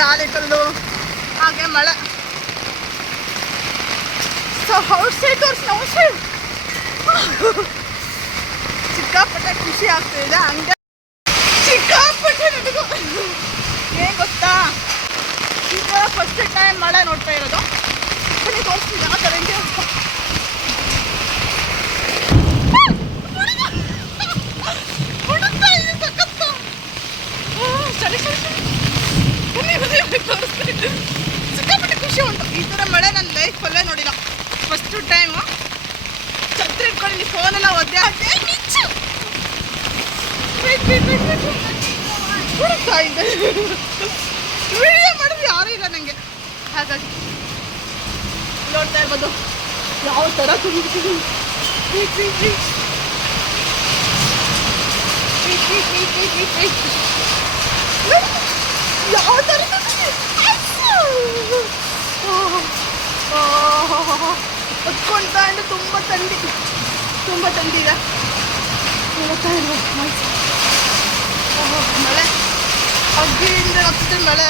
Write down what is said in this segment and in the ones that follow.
ನೋಡಿ ಆಲಿಕಲ್ಲು ಹಾಗೆ ಮಳೆ. ಸೊ ಔಟ್ಸೈಡ್ ತೋರಿಸಿ ಔಟ್ಸೈಡ್ ಸಿಕ್ಕಾಪಟ್ಟೆ ಖುಷಿ ಆಗ್ತಾಯಿದೆ. ಹಂಗೆ ಸಿಕ್ಕಾಪಟ್ಟೆ ನನಗೂ ಏನು ಗೊತ್ತಾ, ಈಗ ಫಸ್ಟ್ ಟೈಮ್ ಮಳೆ ನೋಡ್ತಾ ಇರೋದು. ಬನ್ನಿ ತೋರಿಸ್ತೀನಿ ಆ ಥರ ಹಿಂಗೆ ಸಖತ್ತು. ಸರಿ ಸರಿ ಸರಿ ಬನ್ನಿ ತೋರಿಸ್ತೀನಿ. ಸಿಕ್ಕಾಪಟ್ಟೆ ಖುಷಿ ಉಂಟು. ಈ ಥರ ಮಳೆ ನನ್ನ ಲೈಫಲ್ಲೇ ನೋಡಿಲ್ಲ, ಫಸ್ಟ್ ಟೈಮು. ಛತ್ರಿ ಇಟ್ಕೊಂಡು ಫೋನೆಲ್ಲ ಒದ್ದೆ ಹಾಕಿ ಮಿಚ್ಚು ಹುಡುಕ್ತಾ ಇದ್ದೆ. ವಿಡಿಯೋ ಮಾಡಿದ್ರೆ ಯಾರೂ ಇಲ್ಲ ನನಗೆ, ಹಾಗಾಗಿ ನೋಡ್ತಾ ಇರ್ಬೋದು ಯಾವ ಥರ ತುಂಬಿಡ್ತೀವಿ. ಯಾವ ಥರ ಹೊತ್ಕೊಳ್ತಾ ಇದ್ದು ತುಂಬ ಥಂಡಿ ಇದೆ. ನೋಡ್ತಾ ಇರ್ಬೋದು ಮಳೆ ಅಗ್ಗಿಯಿಂದ ಆಗ್ತದೆ. ಮಳೆ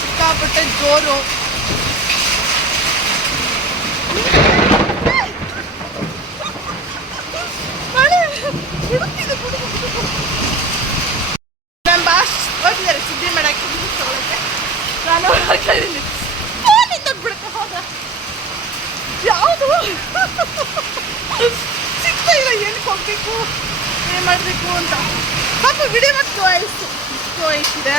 ಸಿಕ್ಕಾಪಟ್ಟೆ ಜೋರು. ಮಳೆ ಹುಡುಕ್ತಿದೆ. ನಮ್ಮ ಬಾಸ್ ಹೋಗಿದ್ದಾರೆ ಸುದ್ದಿ ಮಾಡೋಕ್ಕೆ ತಗೊಳಕ್ಕೆ. ನಾನು ಹೋಗ್ತಾ ಇದ್ದೀನಿ. ಫೋನಿಂದ ಬಿಡ್ತಾ ಹೋದ ಯಾವುದು ಸಿಗ್ತಾ ಇಲ್ಲ. ಏನಕ್ಕೆ ಹೋಗ್ಬೇಕು, ಏನು ಮಾಡಬೇಕು ಅಂತ ಪಾಪ ವಿಡಿಯೋ ಮಾಡಿ ತೋರಿಸಿದೆ.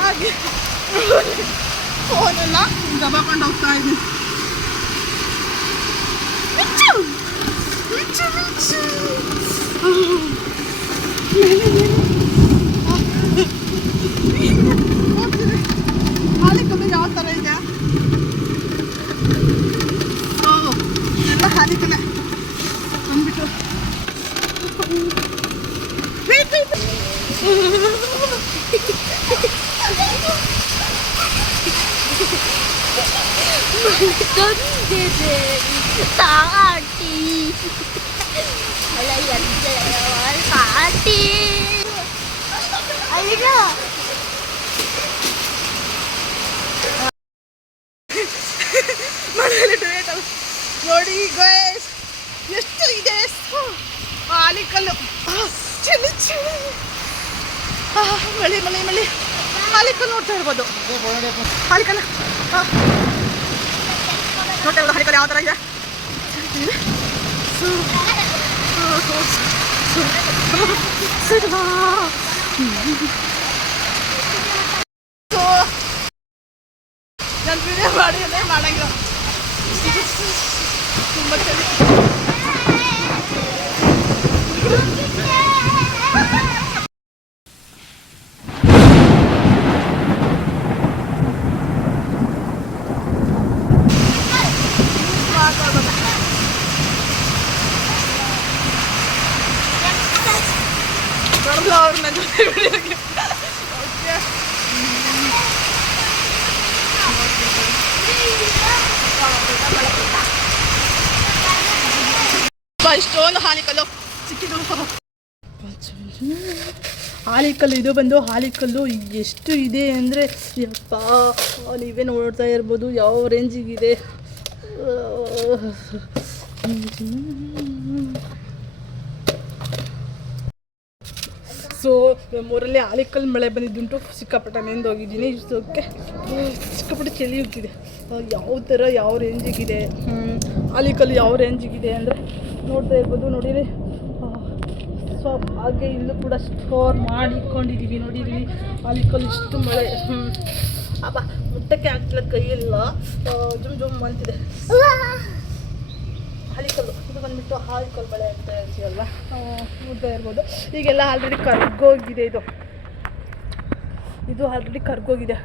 ಹಾಗೆ ಫೋನೆಲ್ಲ ದಬಾಕೊಂಡು ಹೋಗ್ತಾ ಇದ್ದೀನಿ. ಆಲಿಕಲ್ಲು ಯಾವ ಥರ ಇದೆ ಎಲ್ಲ ಆಲಿಕಲ್ಲೇ ಬಂದ್ಬಿಟ್ಟು ತಾಟಿ ಪಾಟಿ ಅಲ್ಲಿಗ ನೋಡಿ ಗೈಸ್ ಎಷ್ಟು ಇದೆ ಆಲಿಕಲ್ಲು. ಚಳಿ ಚಳಿ ಮಳೆ ಮಳೆ ಮಳೆ. ಆಲಿಕಲ್ಲು ನೋಡ್ತಾ ಇರ್ಬೋದು. ಆಲಿಕಲ್ಲು ನೋಡ್ತಾ ಇರ್ಬೋದು. ಆಲಿಕಲ್ಲು ಯಾವ ಥರ ಇದೆ. ನಾನು ವಿಡಿಯೋ ಮಾಡಿದ್ರೆ ಮಾಡಂಗಿಲ್ಲ, ತುಂಬ ಚಳಿ. ಅವ್ರು ನನ್ನ ಜೊತೆ ವಿಡಿಯೋಗೆ ಇಷ್ಟೊಂದು ಆಲಿಕಲ್ಲು ಸಿಕ್ಕಿದ್ದು. ಆಲಿಕಲ್ಲು ಇದು ಬಂದು ಆಲಿಕಲ್ಲು ಎಷ್ಟು ಇದೆ ಅಂದರೆ ಯಪ್ಪ ನೀವೇ ನೋಡ್ತಾ ಇರ್ಬೋದು ಯಾವ ರೇಂಜಿಗಿದೆ. ಸೊ ನಮ್ಮೂರಲ್ಲಿ ಆಲಿಕಲ್ಲು ಮಳೆ ಬಂದಿದ್ದುಂಟು. ಸಿಕ್ಕಾಪಟ್ಟೆ ನೆಂದೋಗಿದ್ದೀನಿ. ಇದಕ್ಕೆ ಸಿಕ್ಕಾಪಟ್ಟೆ ಚಳಿ ಹೋಗ್ತಿದೆ. ಯಾವ ಥರ ಯಾವ ರೇಂಜಿಗಿದೆ ಆಲಿಕಲ್ಲು ಯಾವ ರೇಂಜಿಗಿದೆ ಅಂದರೆ ನೋಡ್ತಾ ಇರ್ಬೋದು. ನೋಡಿರಿ ಸೊ ಹಾಗೆ ಇಲ್ಲೂ ಕೂಡ ಸ್ಟೋರ್ ಮಾಡಿಕೊಂಡಿದ್ದೀವಿ. ನೋಡಿರಿ ಆಲಿಕಲ್ಲು ಇಷ್ಟು ಮಳೆ. ಅಪ್ಪ ಮುಟ್ಟಕ್ಕೆ ಆಗ್ತಿಲ್ಲ, ಕೈಯೆಲ್ಲ ಜುಮ್ ಅಂತಿದೆ. ಆಲಿಕಲ್ಲು ಇದು ಬಂದುಬಿಟ್ಟು ಆಲಿಕಲ್ಲು ಮಳೆ ಅಂತ ಹೇಳ್ತೀವಲ್ವ, ನೋಡ್ತಾ ಇರ್ಬೋದು. ಈಗೆಲ್ಲ ಆಲ್ರೆಡಿ ಕರ್ಗೋಗಿದೆ. ಇದು ಆಲ್ರೆಡಿ ಕರ್ಗೋಗಿದೆ.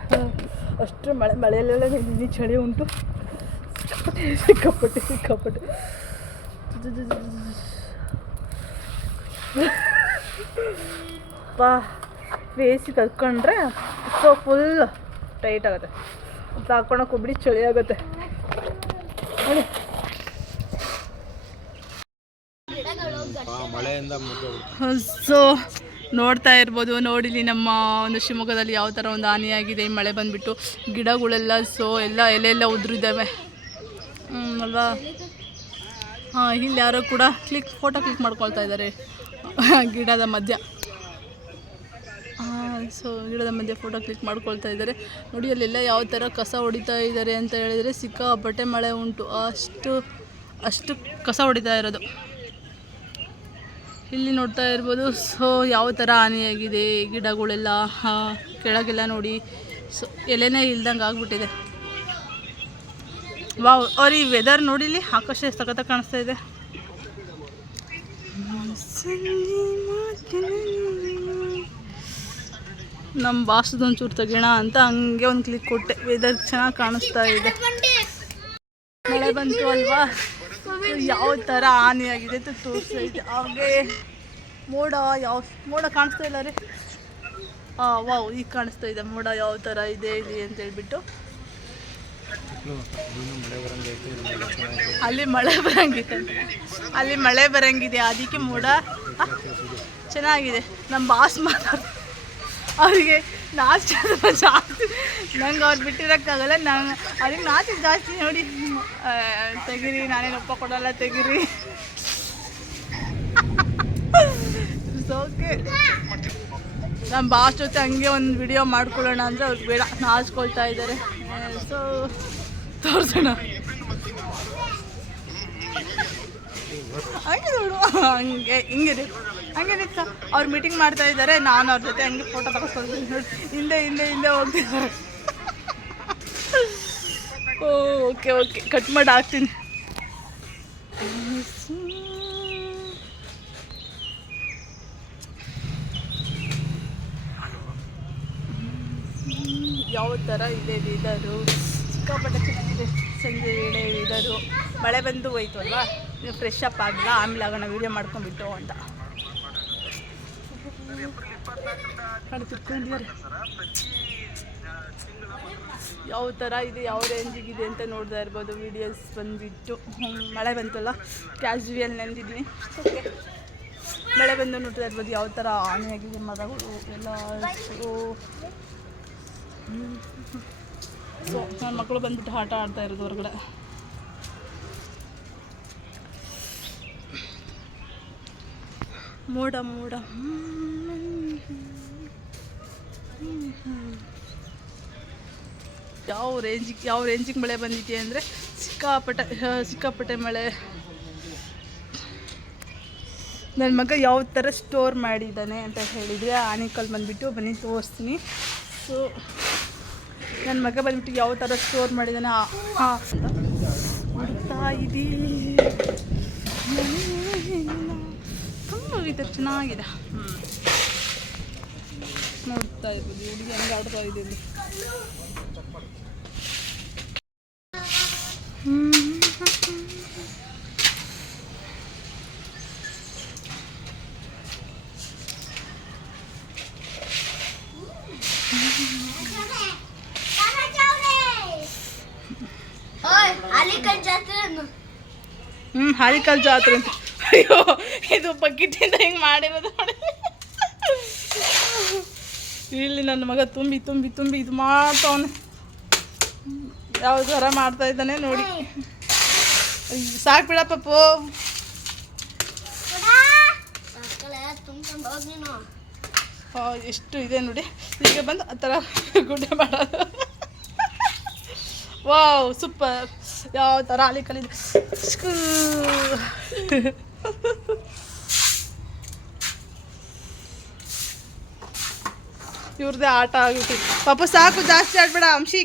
ಅಷ್ಟು ಮಳೆಯಲ್ಲೆಲ್ಲ ನಿನ್ನೆ ಚಳಿ ಉಂಟು. ಸಿಕ್ಕಾಪಟ್ಟೆ ಬೇಯಿಸಿ ತಗೊಂಡ್ರೆ ಸೊ ಫುಲ್ ಟೈಟ್ ಆಗುತ್ತೆ. ಹಾಕ್ಕೊಳಕ್ಕೆ ಹೋಗ್ಬಿಡಿ, ಚಳಿ ಆಗುತ್ತೆ. ನೋಡಿ ಮಳೆಯಿಂದ ಸೊ ನೋಡ್ತಾ ಇರ್ಬೋದು, ನೋಡಿಲಿ ನಮ್ಮ ಒಂದು ಶಿವಮೊಗ್ಗದಲ್ಲಿ ಯಾವ ಥರ ಒಂದು ಹಾನಿಯಾಗಿದೆ. ಈ ಮಳೆ ಬಂದುಬಿಟ್ಟು ಗಿಡಗಳೆಲ್ಲ ಎಲ್ಲ ಎಲೆಲ್ಲ ಉದುರಿದ್ದಾವೆ ಅಲ್ವಾ. ಹಾಂ, ಇಲ್ಲಿ ಯಾರೋ ಕೂಡ ಫೋಟೋ ಕ್ಲಿಕ್ ಮಾಡ್ಕೊಳ್ತಾ ಇದ್ದಾರೆ ಗಿಡದ ಮಧ್ಯ. ಸೊ ಗಿಡದ ಮಧ್ಯೆ ಫೋಟೋ ಕ್ಲಿಕ್ ಮಾಡ್ಕೊಳ್ತಾ ಇದ್ದಾರೆ. ನೋಡಿ ಅಲ್ಲೆಲ್ಲ ಯಾವ ಥರ ಕಸ ಹೊಡಿತಾ ಇದ್ದಾರೆ ಅಂತ ಹೇಳಿದರೆ ಸಿಕ್ಕಾಪಟ್ಟೆ ಮಳೆ ಉಂಟು, ಅಷ್ಟು ಕಸ ಹೊಡಿತಾ ಇರೋದು. ಇಲ್ಲಿ ನೋಡ್ತಾ ಇರ್ಬೋದು. ಸೊ ಯಾವ ಥರ ಹಾನಿಯಾಗಿದೆ ಗಿಡಗಳೆಲ್ಲ, ಕೆಳಗೆಲ್ಲ ನೋಡಿ. ಸೊ ಎಲೆನೇ ಇಲ್ದಂಗೆ ಆಗ್ಬಿಟ್ಟಿದೆ. ವಾವ್, ಅವ್ರು ಈ ವೆದರ್ ನೋಡಿಲಿ, ಆಕಾಶ ಸಖತ್ತಾಗಿ ಕಾಣಿಸ್ತಾ ಇದೆ. ನಮ್ಮ ಬಾಸ್ದೊಂದು ಚೂರು ತೆಗೋಣ ಅಂತ ಹಂಗೆ ಒಂದು ಕ್ಲಿಕ್ ಕೊಟ್ಟೆ. ವೆದರ್ ಚೆನ್ನಾಗಿ ಕಾಣಿಸ್ತಾ ಇದೆ. ಮಳೆ ಬಂತು ಅಲ್ವಾ, ಯಾವ ಥರ ಹಾನಿಯಾಗಿದೆ ಅಂತ ತೋರಿಸ್ತಾ ಇದೆ. ಹಾಗೆ ಮೋಡ ಕಾಣಿಸ್ತಾ ಇಲ್ಲ ರೀ. ವಾವ್, ಈಗ ಕಾಣಿಸ್ತಾ ಇದೆ ಮೋಡ ಯಾವ ಥರ ಇದೆ ಇಲ್ಲಿ ಅಂತ ಹೇಳ್ಬಿಟ್ಟು. ಅಲ್ಲಿ ಮಳೆ ಬರಂಗಿದೆ, ಅದಕ್ಕೆ ಮೋಡ ಚೆನ್ನಾಗಿದೆ. ನಮ್ಮ ಬಾಸ್ ಅವರಿಗೆ ನಾಚಿ ಜಾಸ್ತಿ, ನಂಗೆ ಅವ್ರು ಬಿಟ್ಟಿರೋಕ್ಕಾಗಲ್ಲ. ಅವ್ರಿಗೆ ನಾಚಿ ಜಾಸ್ತಿ. ನೋಡಿ, ತೆಗಿರಿ, ನಾನೇನು ಒಪ್ಪ ಕೊಡಲ್ಲ, ತೆಗಿರಿ. ಓಕೆ, ನಮ್ಮ ಬಾಸ್ ಜೊತೆ ಹಂಗೆ ಒಂದು ವಿಡಿಯೋ ಮಾಡ್ಕೊಳ್ಳೋಣ ಅಂದರೆ ಅವ್ರಿಗೆ ಬೇಡ, ನಾಚ್ಕೊಳ್ತಾ ಇದ್ದಾರೆ. ಸೊ ತೋರಿಸೋಣ, ಹಂಗೆ ನೋಡು, ಹಿಂಗೆ ನಿಂತ ಅವ್ರು ಮೀಟಿಂಗ್ ಮಾಡ್ತಾ ಇದ್ದಾರೆ. ನಾನು ಅವ್ರ ಜೊತೆ ಹಂಗೆ ಫೋಟೋ ತಗೊಳ್ತೀನಿ. ನೋಡಿ, ಹಿಂದೆ ಹೋಗ್ತಿದ್ದಾರೆ. ಓಕೆ ಕಟ್ ಮಾಡಿ ಹಾಕ್ತೀನಿ. ಯಾವ ಥರ ಇದೆ ವೆದರು, ಸಿಕ್ಕಾಪಟ್ಟೆ ಚೆನ್ನಾಗಿದೆ. ಸಂಜೆ ವೇಳೆ ವೆದರು, ಮಳೆ ಬಂದು ಹೋಯ್ತು ಅಲ್ವಾ, ನೀವು ಫ್ರೆಶ್ ಅಪ್ ಆಗಲ್ಲ, ಆಮೇಲೆ ಆಗೋಣ ವೀಡಿಯೋ ಮಾಡ್ಕೊಂಡ್ಬಿಟ್ಟು ಅಂತ ತಿಳ್ಕೊಂಡಿದ್ದಾರೆ. ಯಾವ ಥರ ಇದೆ, ಯಾವ ರೇಂಜಿಗಿದೆ ಅಂತ ನೋಡ್ತಾ ಇರ್ಬೋದು. ವೀಡಿಯೋಸ್ ಬಂದುಬಿಟ್ಟು ಮಳೆ ಬಂತಲ್ಲ, ಕ್ಯಾಶುವಲ್ ನೆಂದಿದ್ದೀನಿ. ಓಕೆ, ಮಳೆ ಬಂದು ನೋಡ್ತಾ ಇರ್ಬೋದು ಯಾವ ಥರ ಹಾನಿಯಾಗಿದೆ ಮರಗಳು ಎಲ್ಲ. ಸೊ ನನ್ನ ಮಕ್ಕಳು ಬಂದುಬಿಟ್ಟು ಆಟ ಆಡ್ತಾ ಇರೋದು ಹೊರಗಡೆ. ಮೋಡ ಯಾವ ರೇಂಜಿಗೆ ಮಳೆ ಬಂದಿದೆ ಅಂದರೆ ಸಿಕ್ಕಾಪಟ್ಟೆ ಮಳೆ. ನನ್ನ ಮಗ ಯಾವ ಥರ ಸ್ಟೋರ್ ಮಾಡಿದ್ದಾನೆ ಅಂತ ಹೇಳಿದರೆ ಆನಿಕಲ್ ಬಂದುಬಿಟ್ಟು ಬನ್ನಿ ತೋರಿಸ್ತೀನಿ. ಸೊ ನನ್ನ ಮಗ ಬಂದುಬಿಟ್ಟು ಯಾವ ಥರ ಸ್ಟೋರ್ ಮಾಡಿದ್ದಾನೆ ಹುಡುಕ್ತಾ ಇದ್ದೀವಿ. ತುಂಬ ಇದೆ, ಚೆನ್ನಾಗಿದೆ. ನೋಡ್ತಾ ಇದ್ದೀವಿ ಹುಡುಗಿ ಹೆಂಗೆ ಆಡ್ತಾ ಇದ್ದೀವಿ. ಹಾಲಿಕಲ್ ಜಾತ್ರೆ ಅಂತ. ಅಯ್ಯೋ, ಇದು ಬಕೆಟಿಂದ ಹಿಂಗೆ ಮಾಡಿರೋದು ನೋಡಿ. ಇಲ್ಲಿ ನನ್ನ ಮಗ ತುಂಬಿ ಇದು ಮಾಡ್ತಾವನೆ, ಯಾವ ಥರ ಮಾಡ್ತಾ ಇದ್ದಾನೆ ನೋಡಿ. ಸಾಕು ಬಿಡ ಪಪ್ಪು. ಎಷ್ಟು ಇದೆ ನೋಡಿ. ಈಗ ಬಂದು ಆ ಥರ ಗುಡ್ಡೆ ಮಾಡೋದು. Wow, super. ಯಾವ ಥರ ಹಾಲಿಕಲ್ಲಿದೆ. ಇವ್ರದ್ದೇ ಆಟ ಆಗುತ್ತೆ. ಪಾಪ ಸಾಕು, ಜಾಸ್ತಿ ಆಡ್ಬೇಡ ಅಂಶಿ.